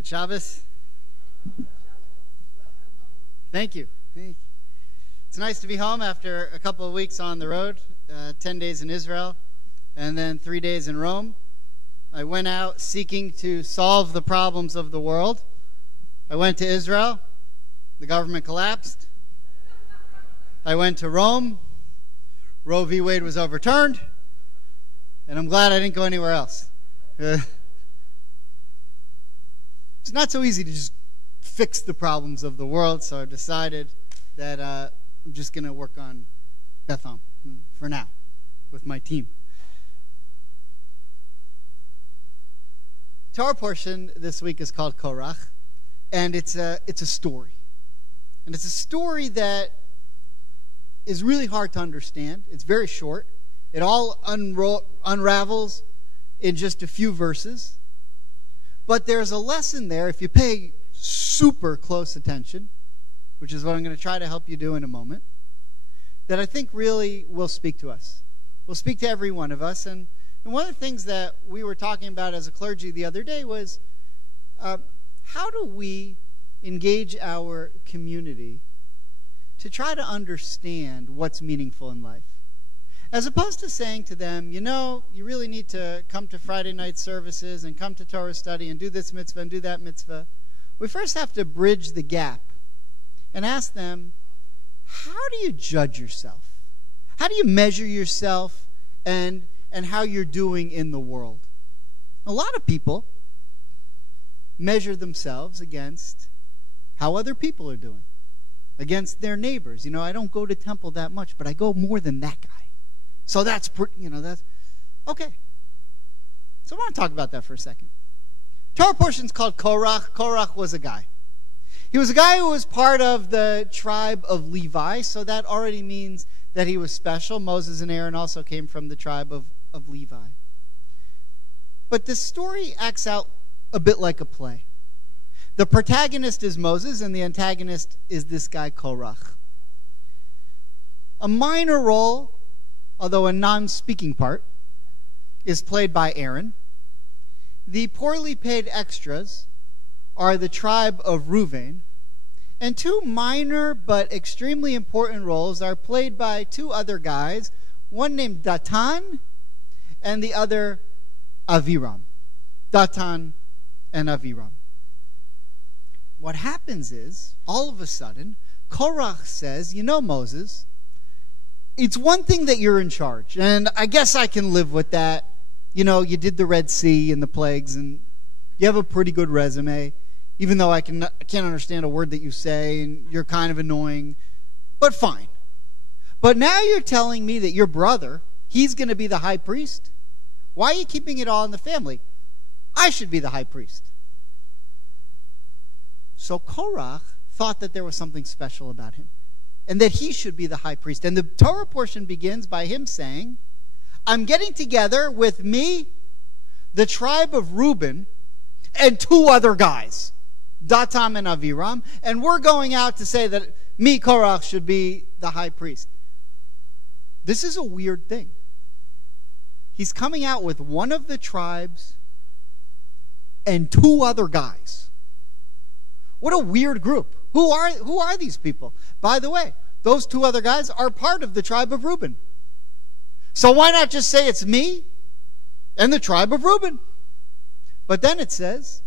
Good Shabbos. Thank you. It's nice to be home after a couple of weeks on the road, 10 days in Israel, and then 3 days in Rome. I went out seeking to solve the problems of the world. I went to Israel. The government collapsed. I went to Rome. Roe v. Wade was overturned. And I'm glad I didn't go anywhere else. It's not so easy to just fix the problems of the world, so I've decided that I'm just going to work on Bethel for now with my team. Torah portion this week is called Korach, and it's a story. And it's a story that is really hard to understand. It's very short. It all unravels in just a few verses. But there's a lesson there if you pay super close attention, which is what I'm going to try to help you do in a moment, that I think really will speak to us. Will speak to every one of us. And one of the things that we were talking about as a clergy the other day was how do we engage our community to try to understand what's meaningful in life? As opposed to saying to them, you know, you really need to come to Friday night services and come to Torah study and do this mitzvah and do that mitzvah. We first have to bridge the gap and ask them, how do you judge yourself? How do you measure yourself and how you're doing in the world? A lot of people measure themselves against how other people are doing, against their neighbors. You know, I don't go to temple that much, but I go more than that guy. So that's okay. So I want to talk about that for a second. Torah portion's called Korach. Korach was a guy. He was a guy who was part of the tribe of Levi, so that already means that he was special. Moses and Aaron also came from the tribe of Levi. But this story acts out a bit like a play. The protagonist is Moses, and the antagonist is this guy Korach. A minor role, although a non-speaking part, is played by Aaron. The poorly paid extras are the tribe of Reuben, and two minor but extremely important roles are played by two other guys, one named Datan and the other Aviram. Datan and Aviram. What happens is, all of a sudden, Korach says, you know, Moses, it's one thing that you're in charge, and I guess I can live with that. You know, you did the Red Sea and the plagues, and you have a pretty good resume, even though I can't understand a word that you say, and you're kind of annoying, but fine. But now you're telling me that your brother, he's going to be the high priest? Why are you keeping it all in the family? I should be the high priest. So Korach thought that there was something special about him, and that he should be the high priest. And the Torah portion begins by him saying, I'm getting together with me, the tribe of Reuben, and two other guys, Datan and Aviram, and we're going out to say that me, Korach, should be the high priest. This is a weird thing. He's coming out with one of the tribes and two other guys. What a weird group. Who are these people? By the way, those two other guys are part of the tribe of Reuben. So why not just say it's me and the tribe of Reuben? But then it says,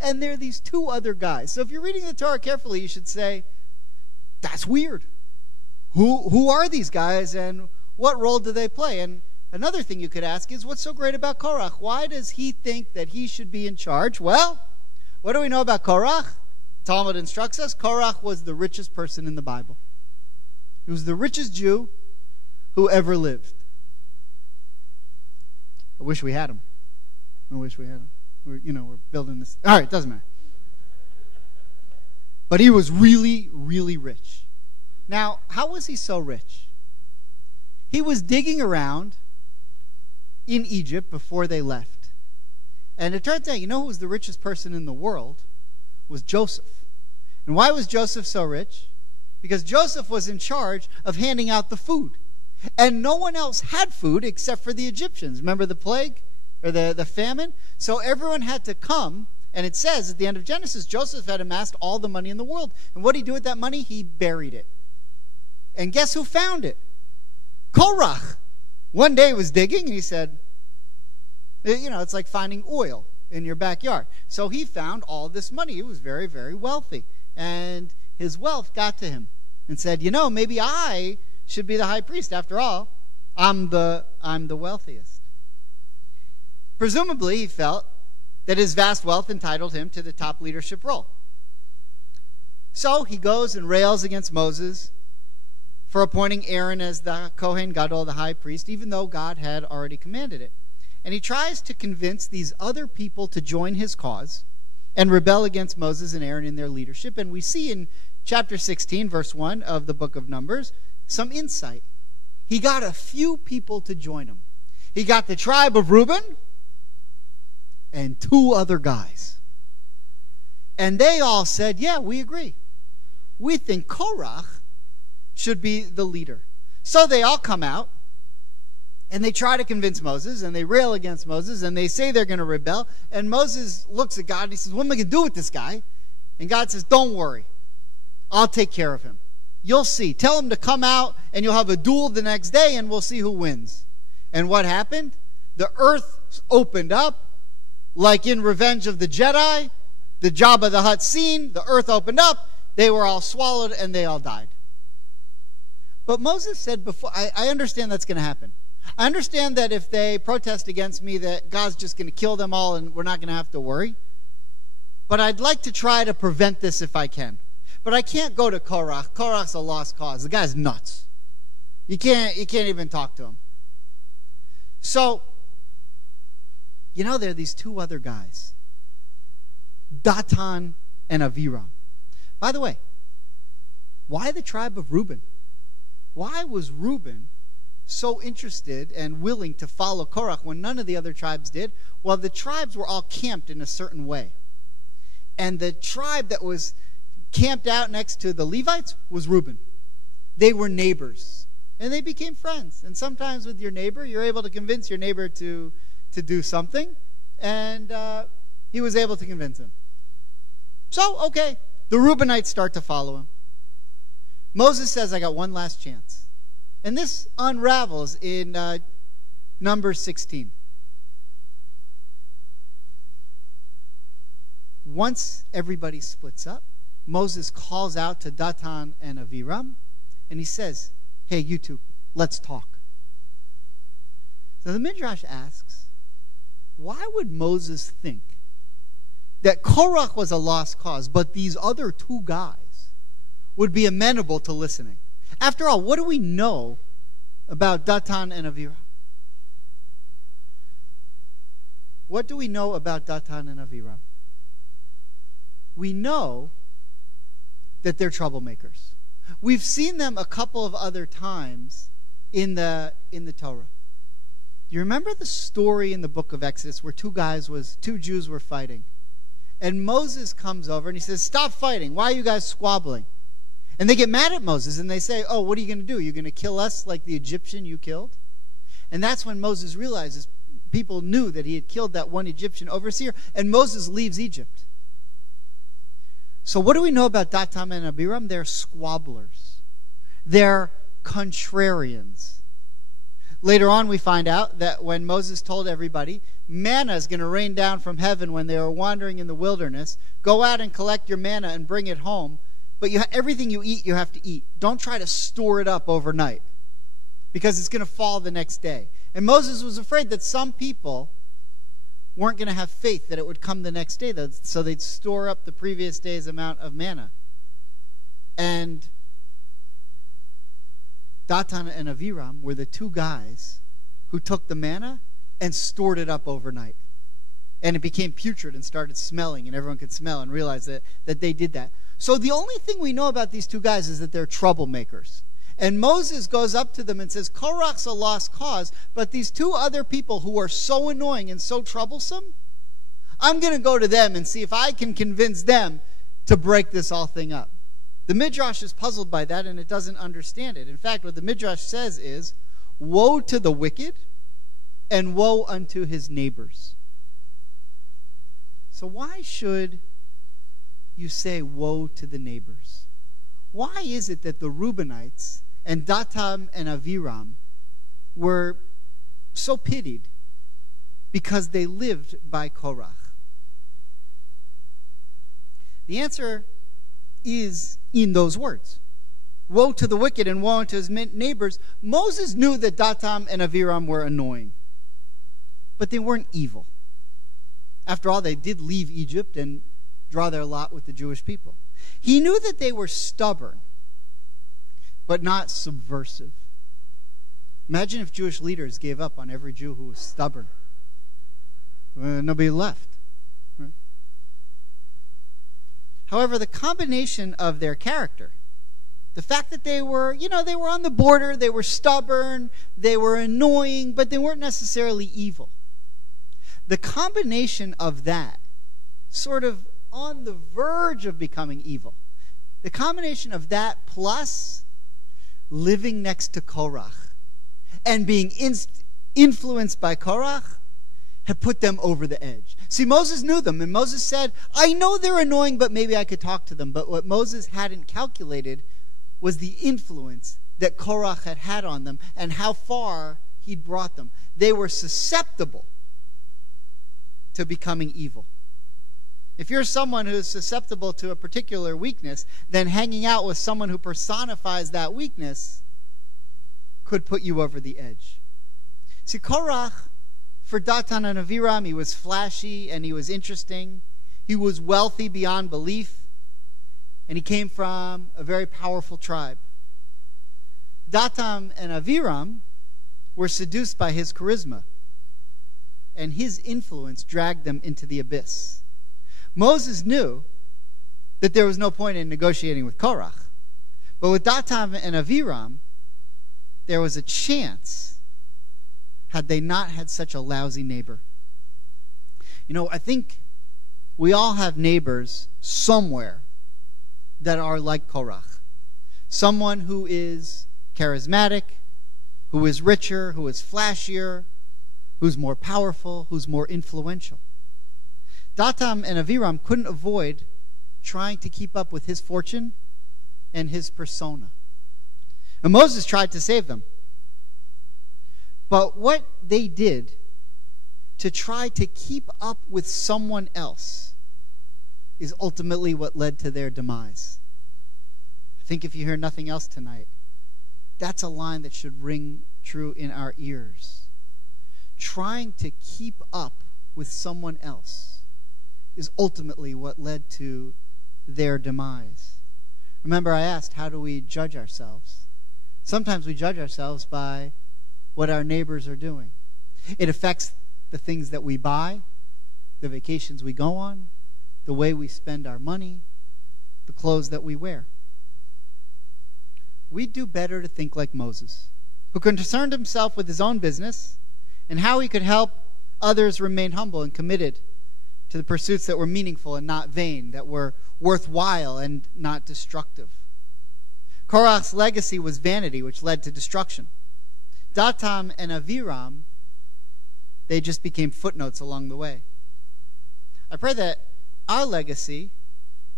and there are these two other guys. So if you're reading the Torah carefully, you should say, that's weird. Who are these guys and what role do they play? And another thing you could ask is, what's so great about Korach? Why does he think that he should be in charge? Well, what do we know about Korach? Talmud instructs us, Korach was the richest person in the Bible. He was the richest Jew who ever lived. I wish we had him. We're building this. All right, doesn't matter. But he was really, really rich. Now, how was he so rich? He was digging around in Egypt before they left. And it turns out, you know who was the richest person in the world? Was Joseph. And why was Joseph so rich? Because Joseph was in charge of handing out the food. And no one else had food except for the Egyptians. Remember the plague? Or the famine? So everyone had to come And it says at the end of Genesis, Joseph had amassed all the money in the world. And what did he do with that money? He buried it. And guess who found it? Korach. One day he was digging and he said, it's like finding oil in your backyard. So he found all this money. He was very, very wealthy. And his wealth got to him and said, maybe I should be the high priest. After all, I'm the wealthiest. Presumably, he felt that his vast wealth entitled him to the top leadership role. So he goes and rails against Moses for appointing Aaron as the Kohen Gadol, the high priest, even though God had already commanded it. And he tries to convince these other people to join his cause and rebel against Moses and Aaron in their leadership. And we see in chapter 16, verse 1 of the book of Numbers, some insight. He got a few people to join him. He got the tribe of Reuben and 2 other guys. And they all said, yeah, we agree. We think Korach should be the leader. So they all come out, and they try to convince Moses, and they rail against Moses, and they say they're going to rebel. And Moses looks at God, and he says, what am I going to do with this guy? And God says, don't worry. I'll take care of him. You'll see. Tell him to come out, and you'll have a duel the next day, and we'll see who wins. And what happened? The earth opened up, like in Revenge of the Jedi, the Jabba the Hutt scene. The earth opened up, they were all swallowed, and they all died. But Moses said before, I understand that's going to happen. I understand that if they protest against me, that God's just going to kill them all, and we're not going to have to worry. But I'd like to try to prevent this if I can. But I can't go to Korach. Korach's a lost cause. The guy's nuts. You can't even talk to him. So, there are these 2 other guys, Datan and Aviram. By the way, why the tribe of Reuben? Why was Reuben so interested and willing to follow Korach when none of the other tribes did? Well, the tribes were all camped in a certain way. And the tribe that was camped out next to the Levites was Reuben. They were neighbors. And they became friends. And sometimes with your neighbor, you're able to convince your neighbor to do something. And he was able to convince him. So, okay, the Reubenites start to follow him. Moses says, I got one last chance. And this unravels in Numbers 16. Once everybody splits up, Moses calls out to Datan and Aviram, and he says, hey, you 2, let's talk. So the Midrash asks, why would Moses think that Korach was a lost cause, but these other 2 guys would be amenable to listening? After all, what do we know about Datan and Aviram? What do we know about Datan and Aviram? We know that they're troublemakers. We've seen them a couple of other times in the Torah. You remember the story in the book of Exodus where 2 Jews were fighting? And Moses comes over and he says, stop fighting. Why are you guys squabbling? And they get mad at Moses and they say, oh, what are you going to do? You're going to kill us like the Egyptian you killed? And that's when Moses realizes people knew that he had killed that one Egyptian overseer, and Moses leaves Egypt. So what do we know about Datan and Abiram? They're squabblers. They're contrarians. Later on we find out that when Moses told everybody, manna is going to rain down from heaven when they were wandering in the wilderness, go out and collect your manna and bring it home. But everything you eat, you have to eat. Don't try to store it up overnight because it's going to fall the next day. And Moses was afraid that some people weren't going to have faith that it would come the next day, so they'd store up the previous day's amount of manna. And Datan and Aviram were the 2 guys who took the manna and stored it up overnight. And it became putrid and started smelling, and everyone could smell and realize that they did that. So the only thing we know about these 2 guys is that they're troublemakers. And Moses goes up to them and says, Korach's a lost cause, but these 2 other people who are so annoying and so troublesome, I'm going to go to them and see if I can convince them to break this all thing up. The Midrash is puzzled by that, and it doesn't understand it. In fact, what the Midrash says is, woe to the wicked, and woe unto his neighbors. So why should you say woe to the neighbors? Why is it that the Reubenites and Dathan and Abiram were so pitied? Because they lived by Korach. The answer is in those words. Woe to the wicked and woe unto his neighbors. Moses knew that Dathan and Abiram were annoying, but they weren't evil. After all, they did leave Egypt and draw their lot with the Jewish people. He knew that they were stubborn, but not subversive. Imagine if Jewish leaders gave up on every Jew who was stubborn. Nobody left. Right? However, the combination of their character, the fact that they were on the border, they were stubborn, they were annoying, but they weren't necessarily evil. The combination of that, sort of on the verge of becoming evil, the combination of that plus living next to Korach and being influenced by Korach had put them over the edge. See, Moses knew them, and Moses said, I know they're annoying, but maybe I could talk to them. But what Moses hadn't calculated was the influence that Korach had had on them and how far he'd brought them. They were susceptible to becoming evil. If you're someone who's susceptible to a particular weakness, then hanging out with someone who personifies that weakness could put you over the edge. See, Korach, for Dathan and Abiram, he was flashy and he was interesting. He was wealthy beyond belief. And he came from a very powerful tribe. Dathan and Abiram were seduced by his charisma, and his influence dragged them into the abyss. Moses knew that there was no point in negotiating with Korach. But with Dathan and Abiram, there was a chance had they not had such a lousy neighbor. I think we all have neighbors somewhere that are like Korach. Someone who is charismatic, who is richer, who is flashier, who's more powerful, who's more influential. Dathan and Abiram couldn't avoid trying to keep up with his fortune and his persona. And Moses tried to save them. But what they did to try to keep up with someone else is ultimately what led to their demise. I think if you hear nothing else tonight, that's a line that should ring true in our ears. Trying to keep up with someone else is ultimately what led to their demise. Remember, I asked, how do we judge ourselves? Sometimes we judge ourselves by what our neighbors are doing. It affects the things that we buy, the vacations we go on, the way we spend our money, the clothes that we wear. We'd do better to think like Moses, who concerned himself with his own business and how he could help others remain humble and committed to the pursuits that were meaningful and not vain, that were worthwhile and not destructive. Korach's legacy was vanity, which led to destruction. Dathan and Abiram, they just became footnotes along the way. I pray that our legacy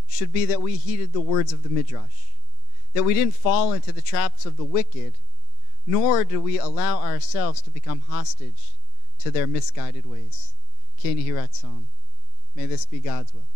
should be that we heeded the words of the Midrash, that we didn't fall into the traps of the wicked, nor do we allow ourselves to become hostage to their misguided ways. Keni Hiratzon. May this be God's will.